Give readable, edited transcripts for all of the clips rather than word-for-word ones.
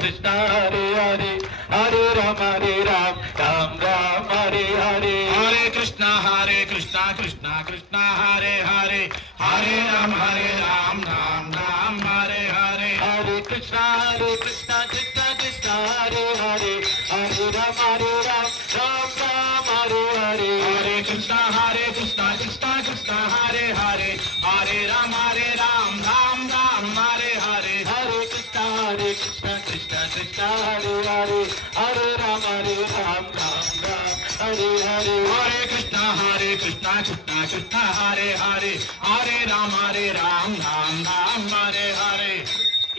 Krishna Hare Hare Hare Ram Ram Ram Hare Hare Hare Krishna Krishna Krishna Hare Hare Hare Ram Ram Ram Hare Hare Hare Krishna Krishna Krishna Hare Hare Hare Ram Ram Ram Hare Hare Hare Krishna Krishna Krishna Hare Hare Hare Ram Ram Ram Hare Hare Hare Krishna Krishna Krishna Hare Hare Hare Ram Ram Ram Hare Hare Hare Krishna Krishna Krishna Hare Hare Hare Ram Ram Hare Hare.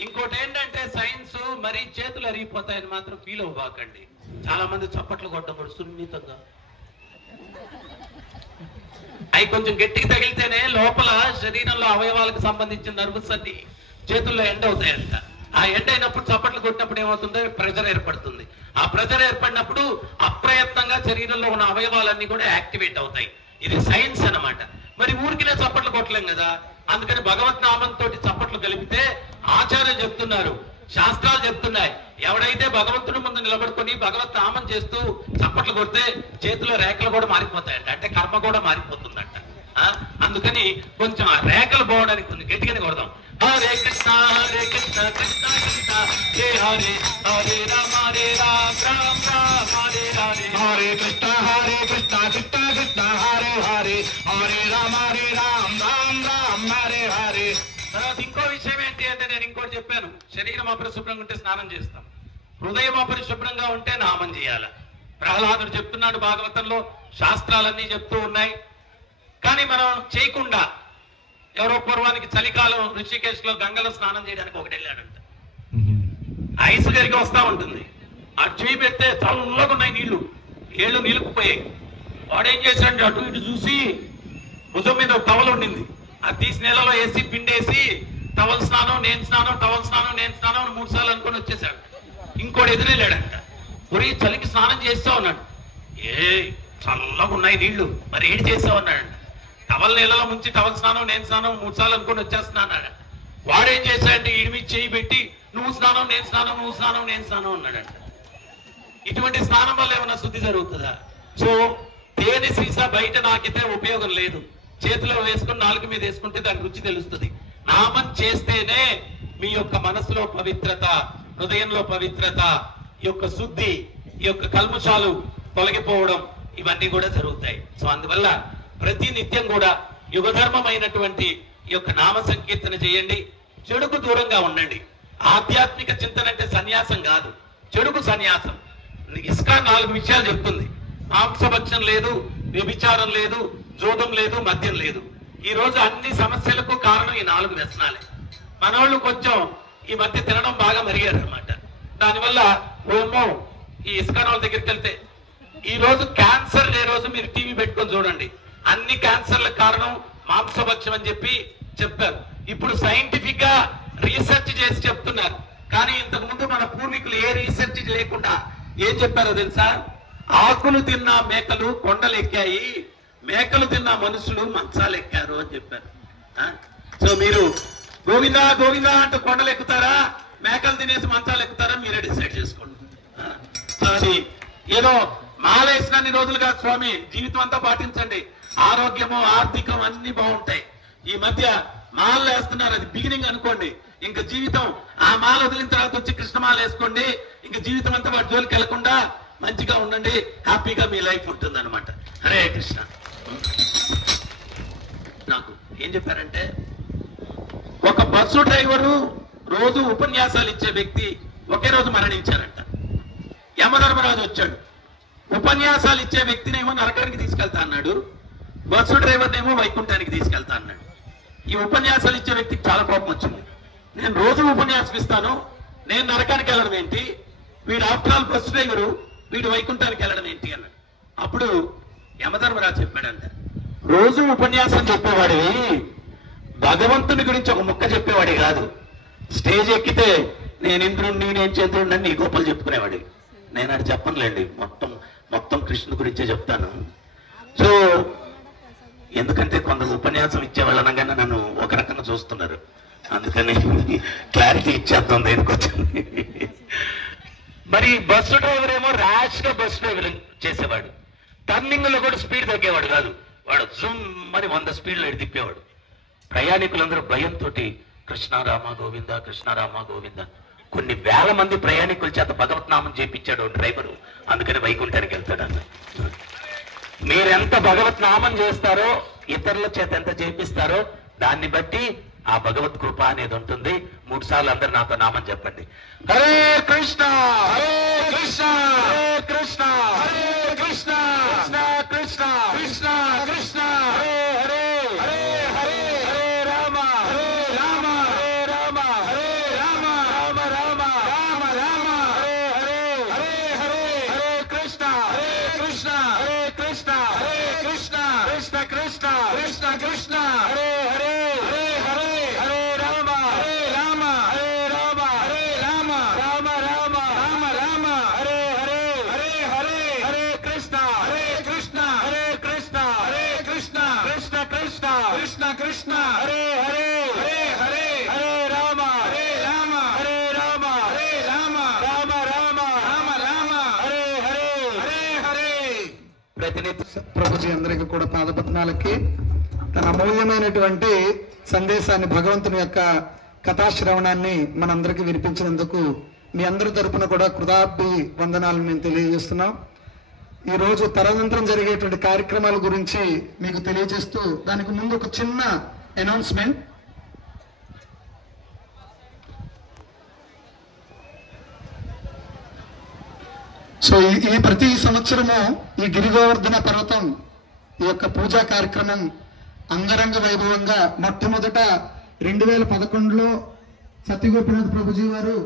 ఇంకోటి ఏంటంటే science మరి చేతులు అరిగిపోతాయని మాత్రం feel అవ్వకండి. చాలా మంది చప్పట్లు కొట్టబడు సున్నితంగా అవి కొంచెం గట్టికి తగిలితేనే లోపల శరీరంలో అవయవాలకు సంబంధించిన నర్వస్ అన్ని చేతుల్లో ఎండ్ అవుతాయంట. ఆ ఎండ్ అయినప్పుడు చప్పట్లు కొట్టినప్పుడు ఏమవుతుందో ప్రెషర్ ఏర్పడుతుంది. ఆ ప్రెషర్ ఏర్పడినప్పుడు అప్రయత్నంగా శరీరంలో ఉన్న అవయవాలన్నీ కూడా యాక్టివేట్ అవుతాయి. ఇది సైన్స్ అన్నమాట. మరి ఊరికినే చప్పట్లు కొట్టలేం కదా, అందుకని భగవత్ నామంతో చప్పట్లు కలిపితే ఆచార్యులు చెప్తున్నారు, శాస్త్రాలు చెప్తున్నాయి, ఎవడైతే భగవంతుడి ముందు నిలబడుకొని భగవత్ నామం చేస్తూ చప్పట్లు కొడితే చేతిలో రేఖలు కూడా మారిపోతాయంట, అంటే కర్మ కూడా మారిపోతుందంట. అందుకని కొంచెం ఆ రేఖలు పోవడానికి కొంచెం గట్టిగానే కొడదాం. హరే కృష్ణ కృష్ణ కృష్ణ హరే హరే హరే రామ రామ రామ హరే హరే హరే కృష్ణ కృష్ణ కృష్ణ హరే హరే హరే రామ రామ హరే హరే. తర్వాత ఇంకో విషయం ఏంటి అంటే, నేను ఇంకోటి చెప్పాను, శరీరం అపరిశుభ్రంగా ఉంటే స్నానం చేస్తాం, హృదయం అపరిశుభ్రంగా ఉంటే నామం చేయాలి. ప్రహ్లాదుడు చెప్తున్నాడు భాగవతంలో, శాస్త్రాలన్నీ చెప్తూ ఉన్నాయి. కానీ మనం చేయకుండా ఎవరో పూర్వానికి చలికాలం ఋషికేశ్ లో గంగలో స్నానం చేయడానికి ఒకటి వెళ్ళాడంట. ఐసు గరికి వస్తా ఉంటుంది, అటు చేయి పెడితే చల్లగా ఉన్నాయి నీళ్లు, ఏళ్ళు నిలుపుపోయాయి. వాడేం చేశాడు, అటు ఇటు చూసి భుజం మీద ఒక టవల్ ఉండింది, అది తీసి నెలలో వేసి పిండేసి టవల్ స్నానం నేను స్నానం టవల్ స్నానం నేను స్నానం 3 సార్లు అనుకుని వచ్చేసాడు. ఇంకోటి ఎదురెళ్ళాడంట, ఒరే చలికి స్నానం చేస్తావు అన్నాడు. ఏ చల్లగా ఉన్నాయి నీళ్లు, మరి ఏడు చేస్తావు అన్నాడు. టవల్ నీళ్ళలో ముంచి టవల్ స్నానం నేను స్నానం 3 సార్లు అనుకుని వచ్చేస్తున్నాను. వాడేం చేశాడంటే ఈడిమి చేయి పెట్టి నువ్వు స్నానం నేను స్నానం నువ్వు స్నానం నేను స్నానం అన్నాడంట. ఇటువంటి స్నానం వల్ల ఏమన్నా శుద్ధి జరుగుతుందా? సో తేనె సీసా బయట నాకితే ఉపయోగం లేదు, చేతిలో వేసుకుని నాలుగు మీద వేసుకుంటే దాని రుచి తెలుస్తుంది. నామం చేస్తేనే మీ యొక్క మనసులో పవిత్రత, హృదయంలో పవిత్రత, ఈ యొక్క శుద్ధి, ఈ యొక్క కల్మషాలు తొలగిపోవడం, ఇవన్నీ కూడా జరుగుతాయి. సో అందువల్ల ప్రతి నిత్యం కూడా యుగధర్మమైనటువంటి ఈ యొక్క నామ సంకీర్తన చేయండి. చెడుకు దూరంగా ఉండండి. ఆధ్యాత్మిక చింతన అంటే సన్యాసం కాదు, చెడుకు సన్యాసం. ఇస్కాన్ 4 విషయాలు చెప్తుంది. మాంసభక్షం లేదు, వ్యభిచారం లేదు, జూదం లేదు, మద్యం లేదు. ఈ రోజు అన్ని సమస్యలకు కారణం ఈ 4 వ్యసనాలే. మనోళ్ళు కొంచెం ఈ మధ్య తినడం బాగా మరిగారు అనమాట. దానివల్ల ఓమో ఈ ఇస్కాన్ వాళ్ళ దగ్గరికి వెళ్తే, ఈ రోజు క్యాన్సర్ డే రోజు మీరు టీవీ పెట్టుకొని చూడండి, అన్ని క్యాన్సర్లకు కారణం మాంసభక్షం అని చెప్పి చెప్పారు. ఇప్పుడు సైంటిఫిక్ గా రీసెర్చ్ చేసి చెప్తున్నారు. కానీ ఇంతకు ముందు మన పూర్వీకులు ఏ రీసెర్చ్ లేకుండా ఏం చెప్పారో తెలుసా? ఆకులు తిన్న మేకలు కొండలు ఎక్కాయి, మేకలు తిన్న మనుషులు మంచాలు ఎక్కారు అని చెప్పారు. సో మీరు గోవిందా గోవిందా అంటూ కొండలు ఎక్కుతారా, మేకలు తినేసి మంచాలు ఎక్కుతారా, మీరే డిసైడ్ చేసుకోండి. అది ఏదో మాల వేసినన్ని రోజులుగా స్వామి, జీవితం అంతా పాటించండి, ఆరోగ్యము ఆర్థికం అన్ని బాగుంటాయి. ఈ మధ్య మాలలు వేస్తున్నారు, అది బిగినింగ్ అనుకోండి. ఇంకా జీవితం ఆ మాల వదిలిన తర్వాత వచ్చి కృష్ణమాల వేసుకోండి, ఇంకా జీవితం అంతా వాటి జోలికి వెళ్లకుండా మంచిగా ఉండండి, హ్యాపీగా మీ లైఫ్ ఉంటుంది అనమాట. హరే కృష్ణ. నాకు ఏం చెప్పారంటే, ఒక బస్సు డ్రైవరు రోజు ఉపన్యాసాలు ఇచ్చే వ్యక్తి ఒకే రోజు మరణించారంట. యమధర్మరాజు వచ్చాడు, ఉపన్యాసాలు ఇచ్చే వ్యక్తినేమో నరకానికి తీసుకెళ్తా అన్నాడు, బస్సు డ్రైవర్నేమో వైకుంఠానికి తీసుకెళ్తా అన్నాడు. ఈ ఉపన్యాసాలు ఇచ్చే వ్యక్తికి చాలా కోపం వచ్చింది. నేను రోజు ఉపన్యాసం ఇస్తాను, నేను నరకానికి వెళ్ళడం ఏంటి, వీడు ఆఫ్టర్ ఆల్ బస్సు డ్రైవరు, వీడు వైకుంఠానికి వెళ్ళడం ఏంటి అన్నాడు. అప్పుడు యమధర్మరాజు చెప్పాడంట, రోజు ఉపన్యాసం చెప్పేవాడివి భగవంతుని గురించి ఒక ముక్క చెప్పేవాడి కాదు, స్టేజ్ ఎక్కితే నేను ఇంద్రుణ్ణి నేను చంద్రుణ్ణి నీ గోపాలు చెప్పుకునేవాడి. నేను అది చెప్పనులేండి, మొత్తం కృష్ణుని గురించే చెప్తాను. సో ఎందుకంటే కొందరు ఉపన్యాసం ఇచ్చేవాళ్ళనగానే నన్ను ఒక రకంగా చూస్తున్నారు, అందుకని క్లారిటీ ఇచ్చేద్దాం దేనికొచ్చింది. మరి బస్సు డ్రైవర్ ఏమో ర్యాష్ గా బస్సు డ్రైవర్ చేసేవాడు, టర్నింగ్ లో కూడా స్పీడ్ తగ్గేవాడు కాదు, వాడు జూమ్ మరి 100 స్పీడ్లో తిప్పేవాడు. ప్రయాణికులందరూ భయంతో కృష్ణ రామ గోవింద కృష్ణ రామ గోవింద. కొన్ని వేల మంది ప్రయాణికుల చేత భగవత్నామం చేపించాడు డ్రైవరు, అందుకని వైకుంఠానికి వెళ్తాడన్న. మీరెంత భగవత్నామం చేస్తారో, ఇతరుల చేత ఎంత చేపిస్తారో దాన్ని బట్టి ఆ భగవత్ కృప అనేది ఉంటుంది. 3 సార్లు అందరు నాతో నామం చెప్పండి. హరే కృష్ణ హరే కృష్ణ హరే కృష్ణ హరే కృష్ణ కృష్ణ కృష్ణ కృష్ణ కృష్ణ హరే హరే హరే హరే హరే రామ హరే రామ హరే రామ హరే రామ రామ రామ రామ రామ హరే హరే హరే హరే హరే కృష్ణ హరే కృష్ణ హరే కృష్ణ హరే కృష్ణ కృష్ణ కృష్ణ కృష్ణ కృష్ణ హరే హరే హరే హరే హరే రామ హరే రామ హరే రామ హరే రామ రామ రామ రామ రామ హరే హరే హరే హరే హరే కృష్ణ హరే కృష్ణ హరే కృష్ణ హరే కృష్ణ కృష్ణ కృష్ణ కృష్ణ కృష్ణ హరే హరే హరే హరే హరే రామ హరే రామ హరే రామ హరే రామ రామ రామ రామ రామ హరే హరే హరే హరే. ప్రతినిధి ప్రభుజీ అందరికీ కూడా పాదపద్మాలకి తన అమూల్యమైనటువంటి సందేశాన్ని, భగవంతుని యొక్క కథాశ్రవణాన్ని మనందరికీ వినిపించినందుకు మీ అందరి తరపున కూడా కృతాభి వందనాలను మేము తెలియజేస్తున్నాం. ఈ రోజు తదనంతరం జరిగేటువంటి కార్యక్రమాల గురించి మీకు తెలియజేస్తూ, దానికి ముందు ఒక చిన్న అనౌన్స్మెంట్. సో ఈ ప్రతి సంవత్సరము ఈ గిరిగోవర్ధన పర్వతం ఈ యొక్క పూజా కార్యక్రమం అంగరంగ వైభవంగా మొట్టమొదట 2011లో సత్యగోపినాథ్ ప్రభుజీ వారు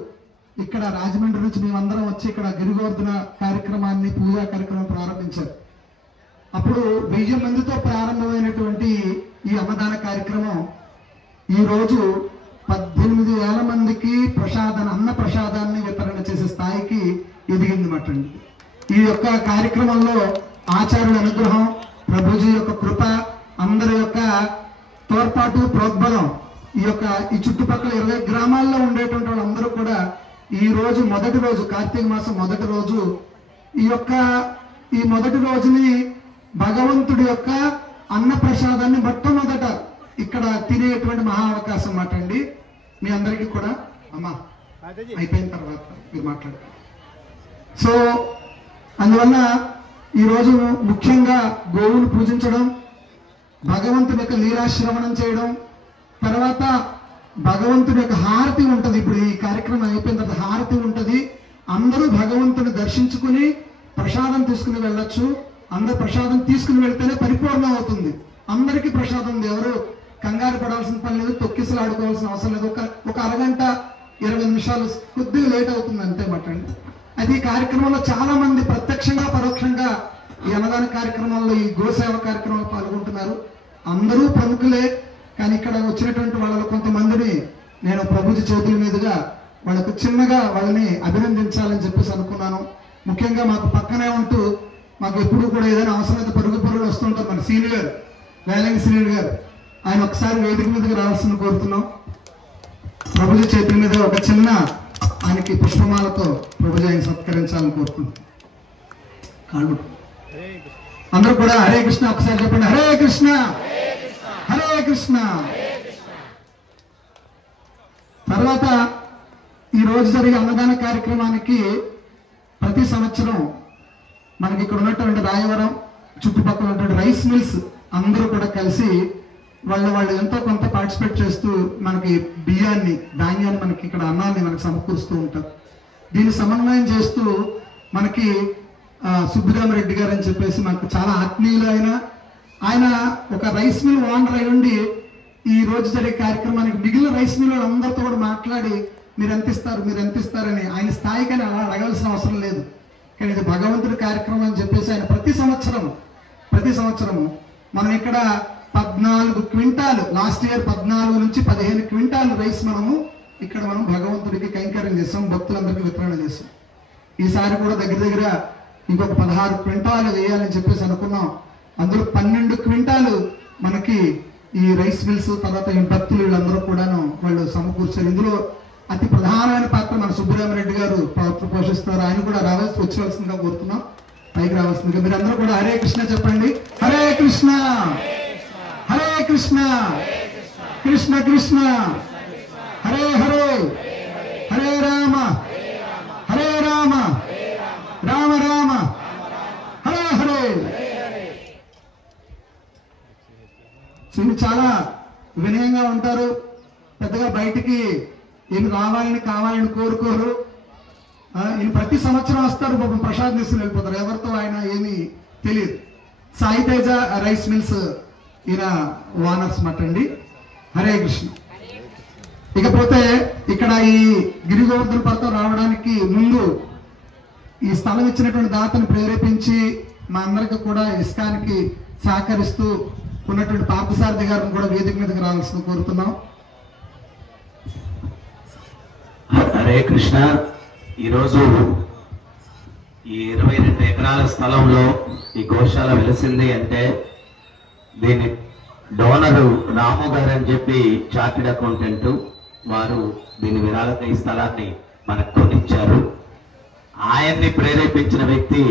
ఇక్కడ రాజమండ్రి నుంచి మేమందరం వచ్చి ఇక్కడ గిరిగోవర్ధన కార్యక్రమాన్ని, పూజా కార్యక్రమం ప్రారంభించారు. అప్పుడు 1000 మందితో ప్రారంభమైనటువంటి ఈ అన్నదాన కార్యక్రమం ఈ రోజు 18,000 మందికి అన్న ప్రసాదాన్ని వితరణ చేసే స్థాయికి ఎదిగిందన్నమాట. ఈ యొక్క కార్యక్రమంలో ఆచార్యుల అనుగ్రహం, ప్రభుజీ యొక్క కృప, అందరి యొక్క తోడ్పాటు, ప్రోద్బలం, ఈ చుట్టుపక్కల 20 గ్రామాల్లో ఉండేటువంటి వాళ్ళందరూ కూడా ఈ రోజు మొదటి రోజు, కార్తీక మాసం మొదటి రోజు, ఈ మొదటి రోజుని భగవంతుడి యొక్క అన్న ప్రసాదాన్ని మొట్టమొదట ఇక్కడ తినేటువంటి మహా అవకాశం మాట అండి. మీ అందరికీ కూడా అమ్మా అయిపోయిన తర్వాత మీరు మాట్లాడారు. సో అందువల్ల ఈరోజు ముఖ్యంగా గోవును పూజించడం, భగవంతుని యొక్క లీలాశ్రవణం చేయడం, తర్వాత భగవంతుని యొక్క హారతి ఉంటుంది. ఇప్పుడు ఈ కార్యక్రమం అయిపోయిన తర్వాత హారతి ఉంటుంది. అందరూ భగవంతుని దర్శించుకుని ప్రసాదం తీసుకుని వెళ్ళొచ్చు. అందరు ప్రసాదం తీసుకుని వెళ్తేనే పరిపూర్ణం అవుతుంది. అందరికీ ప్రసాదం ఉంది, ఎవరు కంగారు పడాల్సిన పని లేదు, తొక్కిసలు ఆడుకోవాల్సిన అవసరం లేదు. ఒక అరగంట 20 నిమిషాలు కొద్దిగా లేట్ అవుతుంది అంతే మటండి. అయితే ఈ కార్యక్రమంలో చాలా మంది ప్రత్యక్షంగా పరోక్షంగా ఈ అన్నదాన కార్యక్రమంలో, ఈ గోసేవ కార్యక్రమంలో పాల్గొంటున్నారు. అందరూ ప్రముఖులే, కానీ ఇక్కడ వచ్చినటువంటి వాళ్ళలో కొంతమందిని నేను ప్రభుజీ చేతుల మీదుగా వాళ్ళకు చిన్నగా వాళ్ళని అభినందించాలని చెప్పేసి అనుకున్నాను. ముఖ్యంగా మాకు పక్కనే ఉంటూ మాకు ఎప్పుడు కూడా ఏదైనా అవసరమైతే పరుగులు వస్తుంటారు మన సీనియర్ వేలంగి సీనియర్ గారు. ఆయన ఒకసారి వేదిక మీదకి రావాల్సిన కోరుతున్నాం. ప్రభుజీ చేతుల మీద ఒక చిన్న ఆయనకి పుష్పమాలతో ప్రభుజీ ఆయన సత్కరించాలని కోరుతున్నాం. కాళ్ళు అందరూ కూడా హరే కృష్ణ ఒకసారి చెప్పండి. హరే కృష్ణ హరే కృష్ణ. తర్వాత ఈ రోజు జరిగే అన్నదాన కార్యక్రమానికి ప్రతి సంవత్సరం మనకి ఇక్కడ ఉన్నటువంటి రాయవరం చుట్టుపక్కల ఉన్నటువంటి రైస్ మిల్స్ అందరూ కూడా కలిసి వాళ్ళు ఎంతో కొంత పార్టిసిపేట్ చేస్తూ మనకి బియ్యాన్ని, ధాన్యాన్ని, మనకి ఇక్కడ అన్నాన్ని మనకి సమకూరుస్తూ ఉంటారు. దీన్ని సమన్వయం చేస్తూ మనకి సుబ్బిరామరెడ్డి గారు అని చెప్పేసి మనకు చాలా ఆత్మీయులు. ఆయన ఒక రైస్ మిల్ ఓనర్ అయి ఉండి ఈ రోజు జరిగే కార్యక్రమానికి మిగిలిన రైస్ మిల్ అందరితో కూడా మాట్లాడి మీరు ఎంత ఇస్తారని ఆయన స్థాయికని అలా అడగాల్సిన అవసరం లేదు. కానీ ఇది భగవంతుడి కార్యక్రమం అని చెప్పేసి ఆయన ప్రతి సంవత్సరము మనం ఇక్కడ 14 క్వింటాలు, లాస్ట్ ఇయర్ 14 నుంచి 15 క్వింటాలు రైస్ ఇక్కడ మనం భగవంతుడికి కైంకర్యం చేస్తాం, భక్తులందరికీ వితరణ చేస్తాం. ఈసారి కూడా దగ్గర ఇంకొక 16 క్వింటాలు వేయాలని చెప్పేసి అనుకున్నాం. అందులో 12 క్వింటాలు మనకి ఈ రైస్ మిల్స్ తర్వాత ఈ భక్తులు వీళ్ళందరూ కూడాను వాళ్ళు సమకూర్చారు. ఇందులో అతి ప్రధానమైన పాత్ర మన సుబ్బరామరెడ్డి గారు పాత్ర పోషిస్తారు. ఆయన కూడా వచ్చేవలసిందిగా కోరుతున్నాం, పైకి రావాల్సిందిగా. మీరందరూ కూడా హరే కృష్ణ చెప్పండి. హరే కృష్ణ హరే కృష్ణ కృష్ణ కృష్ణ హరే హరే హరే రామ హరే రామ రామ రామ హరే హరే. వీళ్ళు చాలా వినయంగా ఉంటారు, పెద్దగా బయటికి ఏమి రావాలని కావాలని కోరుకోరు. ఈయన ప్రతి సంవత్సరం వస్తారు, పాపం ప్రసాద్ తీసుకుని వెళ్ళిపోతారు, ఎవరితో ఆయన ఏమీ తెలియదు. సాయి తేజ రైస్ మిల్స్ ఈయన ఓనర్స్ మటండి. హరే కృష్ణ. ఇకపోతే ఇక్కడ ఈ గిరి గోవర్ధన పర్వతం రావడానికి ముందు ఈ స్థలం ఇచ్చినటువంటి దాతను ప్రేరేపించి మా అందరికి కూడా ఇస్కానికి సహకరిస్తూ ఉన్నటువంటి పార్థసారథి గారిని కూడా వేదిక మీదకి రావాల్సింది కోరుతున్నాం. హరే కృష్ణ. ఈరోజు ఈ 22 ఎకరాల స్థలంలో ఈ గోశాల వెలిసింది అంటే దీని డోనరు రాము గారు అని చెప్పి చార్టెడ్ అకౌంటెంట్ వారు దీని విరాళక ఈ స్థలాన్ని మనకు కొనిచ్చారు. ఆయన్ని ప్రేరేపించిన వ్యక్తి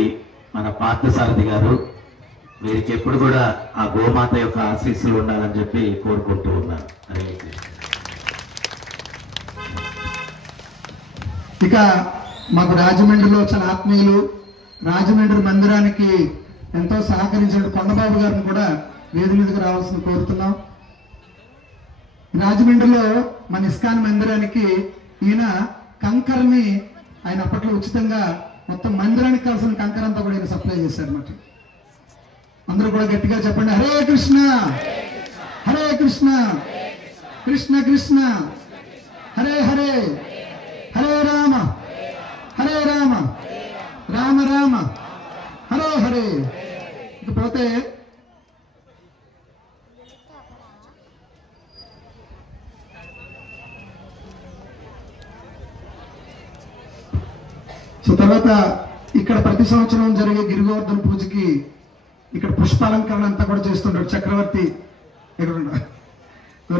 మన పార్థసారథి గారు. వీరికి ఎప్పుడు కూడా ఆ గోమాత యొక్క ఆశీస్సులు ఉండాలని చెప్పి కోరుకుంటూ ఉన్నాను. హరే కృష్ణ. ఇక మాకు రాజమండ్రిలో చాలా ఆత్మీయులు, రాజమండ్రి మందిరానికి ఎంతో సహకరించిన కొండబాబు గారిని కూడా వేది మీదకి రావాల్సింది కోరుతున్నాం. రాజమండ్రిలో మన ఇస్కాన్ మందిరానికి ఈయన కంకర్ని ఆయన అప్పట్లో ఉచితంగా మొత్తం మందిరానికి కావాల్సిన కంకర్ అంతా కూడా ఈయన సప్లై చేశారు అన్నమాట. అందరూ కూడా గట్టిగా చెప్పండి హరే కృష్ణ హరే కృష్ణ కృష్ణ కృష్ణ హరే హరే హరే రామ హరే రామ రామ రామ హరే హరే. ఇకపోతే తర్వాత ఇక్కడ ప్రతి సంవత్సరం జరిగే గిరిగోవర్ధన పూజకి ఇక్కడ పుష్పాలంకరణ అంతా కూడా చేస్తుంటాడు చక్రవర్తి. ఇక్కడ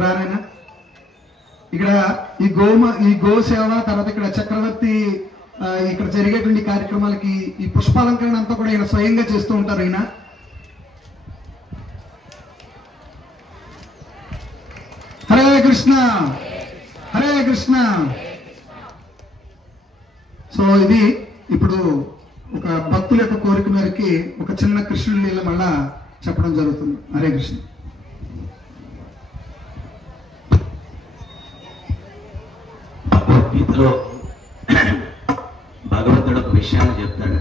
రారాయన ఇక్కడ ఈ గో సేవ తర్వాత ఇక్కడ చక్రవర్తి ఇక్కడ జరిగేటువంటి కార్యక్రమాలకి ఈ పుష్పాలంకరణ అంతా కూడా ఈయన స్వయంగా చేస్తూ ఉంటారు. ఈయన హరే కృష్ణ హరే కృష్ణ. సో ఇది ఇప్పుడు ఒక భక్తుల యొక్క కోరిక మేరకి ఒక చిన్న కృష్ణుడి లీల మళ్ళా చెప్పడం జరుగుతుంది. హరే కృష్ణ. భగవద్గీతలో భగవంతుడు ఒక విషయాన్ని చెప్తాడు.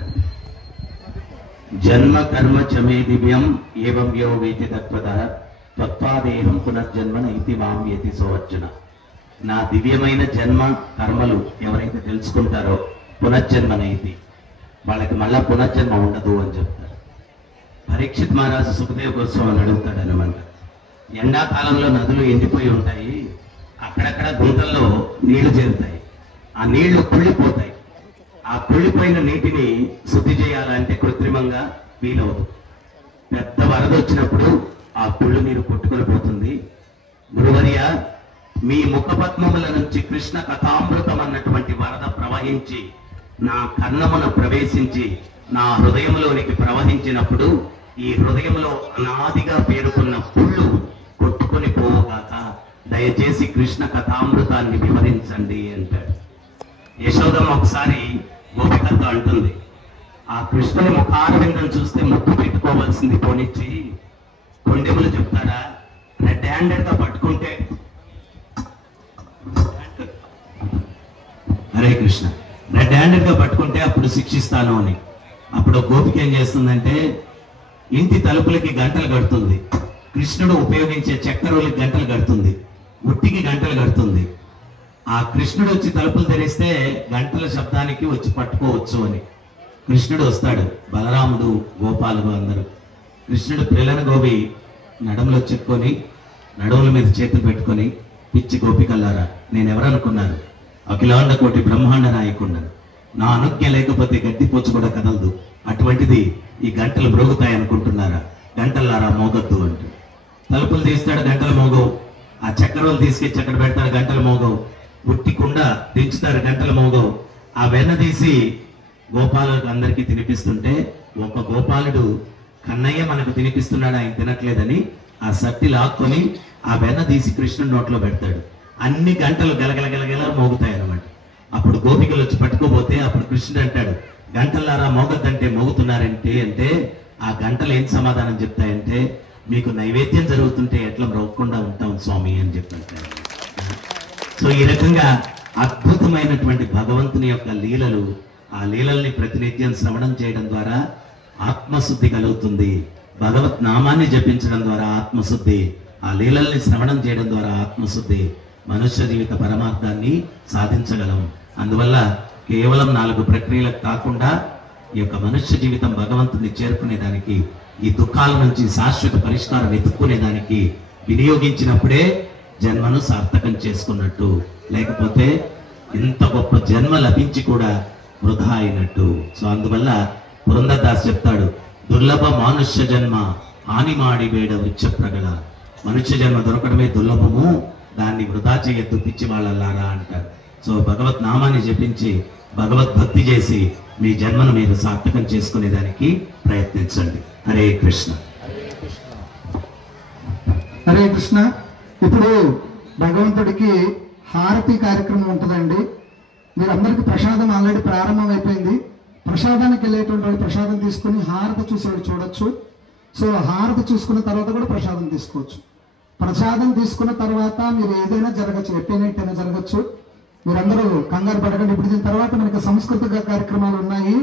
జన్మ కర్మ చమే దివ్యం ఏవం యో వేతి తత్వద తత్వాదేహం పునర్జన్మ నైతి మాం యతి సో అర్జున. నా దివ్యమైన జన్మ కర్మలు ఎవరైతే తెలుసుకుంటారో పునర్జన్మ నైతి, వాళ్ళకి మళ్ళా పునర్జన్మ ఉండదు అని చెప్తారు. పరీక్షిత్ మహారాజు సుఖదేవ్ గోస్వామిని అడుగుతాడు అనమాట. ఎండాకాలంలో నదులు ఎండిపోయి ఉంటాయి, అక్కడక్కడ గుంతల్లో నీళ్లు చేరుతాయి, ఆ నీళ్లు కుళ్ళిపోతాయి. ఆ కుళ్ళిపోయిన నీటిని శుద్ధి చేయాలంటే కృత్రిమంగా వీలవుతుంది. పెద్ద వరద వచ్చినప్పుడు ఆ కుళ్ళు నీరు కొట్టుకొని పోతుంది. గురువర్య, మీ ముఖపద్మముల నుంచి కృష్ణ కథామృతం అన్నటువంటి వరద ప్రవహించి నా కన్నమున ప్రవేశించి నా హృదయంలోనికి ప్రవహించినప్పుడు ఈ హృదయంలో అనాదిగా పేరుకున్న పుళ్ళు కొట్టుకొని పోగాక దయచేసి కృష్ణ కథామృతాన్ని వివరించండి అంటాడు. యశోదమ్మ ఒకసారి గోపికతో అంటుంది, ఆ కృష్ణుని ముఖారవిందం చూస్తే ముక్కు పెట్టుకోవాల్సింది పోనిచ్చి కొండెములు చెప్తారా, రెడ్ హ్యాండెడ్ గా పట్టుకుంటే. హరే కృష్ణ. రెడ్ హ్యాండెడ్ గా పట్టుకుంటే అప్పుడు శిక్షిస్తాను అని. అప్పుడు గోపిక ఏం చేస్తుందంటే ఇంటి తలుపులకి గంటలు కడుతుంది, కృష్ణుడు ఉపయోగించే చక్కెరలకి గంటలు కడుతుంది, ఉట్టికి గంటలు కడుతుంది. ఆ కృష్ణుడు వచ్చి తలుపులు తెరిస్తే గంటల శబ్దానికి వచ్చి పట్టుకోవచ్చు అని. కృష్ణుడు వస్తాడు, బలరాముడు గోపాలుడు అందరూ. కృష్ణుడు పిల్లల గోపి నడుములో చిక్కుకొని నడుముల మీద చేతులు పెట్టుకొని, పిచ్చి గోపికల్లారా నేను ఎవరనుకున్నారు, అఖిలాండ కోటి బ్రహ్మాండ నాయకున్నాను, నా అనుజ్ఞ లేకపోతే గడ్డిపోచ్చు కూడా కదలదు, అటువంటిది ఈ గంటలు మ్రోగుతాయి అనుకుంటున్నారా, గంటల్లారా మోగద్దు అంటూ. తలుపులు తీస్తాడు, గంటలు మోగవు. ఆ చక్కెరలు తీసుకొచ్చి అక్కడ పెడతాడు, గంటలు మోగవు. ఉట్టి కుండ దించుతారు, గంటలు మోగవు. ఆ వెన్న తీసి గోపాలకు అందరికీ తినిపిస్తుంటే ఒక గోపాలుడు కన్నయ్య మనకు తినిపిస్తున్నాడు, ఆయన తినట్లేదని ఆ సట్టి లాక్కొని ఆ వెన్న తీసి కృష్ణుడి నోట్లో పెడతాడు. అన్ని గంటలు గలగల గలగల మోగుతాయి అన్నమాట. అప్పుడు గోపికలు వచ్చి పట్టుకోబోతే అప్పుడు కృష్ణుడు అంటాడు, గంటలారా మోగద్దంటే మోగుతున్నారంటే అంటే ఆ గంటలు ఏం సమాధానం చెప్తాయంటే, మీకు నైవేద్యం జరుగుతుంటే ఎట్లా మ్రోగకుండా ఉంటాం స్వామి అని చెప్పంటాడు. సో ఈ రకంగా అద్భుతమైనటువంటి భగవంతుని యొక్క లీలలు, ఆ లీలల్ని ప్రతినిత్యం శ్రవణం చేయడం ద్వారా ఆత్మశుద్ధి కలుగుతుంది. భగవత్ నామాన్ని జపించడం ద్వారా ఆత్మశుద్ధి, ఆ లీలల్ని శ్రవణం చేయడం ద్వారా ఆత్మశుద్ధి, మనుష్య జీవిత పరమార్థాన్ని సాధించగలం. అందువల్ల కేవలం 4 ప్రక్రియలకు కాకుండా ఈ యొక్క మనుష్య జీవితం భగవంతుని చేరుకునేదానికి, ఈ దుఃఖాల నుంచి శాశ్వత పరిష్కారం వెతుక్కునేదానికి వినియోగించినప్పుడే జన్మను సార్థకం చేసుకున్నట్టు, లేకపోతే ఇంత గొప్ప జన్మ లభించి కూడా వృధా అయినట్టు. సో అందువల్ల పురందరదాస్ చెప్తాడు, దుర్లభ మానుష్య జన్మ హాని మాడి వేడ వృచ్చ ప్రగల. మనుష్య జన్మ దొరకడమే దుర్లభము, దాన్ని వృధా చేయొద్దు పిచ్చి వాళ్ళలారా అంటారు. సో భగవత్ నామాన్ని జపించి భగవద్భక్తి చేసి మీ జన్మను మీరు సార్థకం చేసుకునేదానికి ప్రయత్నించండి. హరే కృష్ణ. హరే కృష్ణ. ఇప్పుడు భగవంతుడికి హారతి కార్యక్రమం ఉంటుందండి. మీరందరికీ ప్రసాదం ఆల్రెడీ ప్రారంభం అయిపోయింది. ప్రసాదానికి వెళ్ళేటువంటి వాళ్ళు ప్రసాదం తీసుకుని హారతి చూసేవాడు చూడొచ్చు. సో హారతి చూసుకున్న తర్వాత కూడా ప్రసాదం తీసుకోవచ్చు. ప్రసాదం తీసుకున్న తర్వాత మీరు ఏదైనా జరగచ్చు, ఎట్టైనా జరగచ్చు. మీరందరూ కంగారు పడకండి. ఇప్పుడు దీని తర్వాత మనకి సాంస్కృతిక కార్యక్రమాలు ఉన్నాయి.